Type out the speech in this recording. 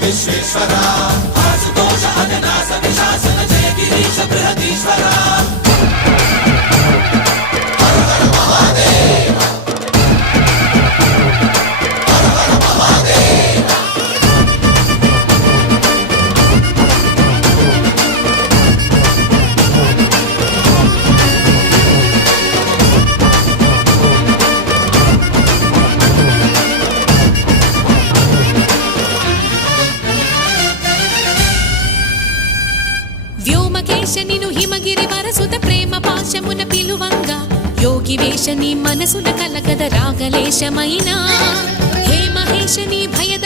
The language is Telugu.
విశ్వేశ్వరా ఆశుతోష అజనాశ విశాసన జయ గిరీశ బృహదీశ్వరా హర హర మహాదేవ హర హర మహాదేవ వ్యోమకేశనిను హిమగిరి వరసుత ప్రేమ పాశమున పిలువంగా యోగి వేషని మనసున కలకద రాగలేశమైనా హే మహేశని భయద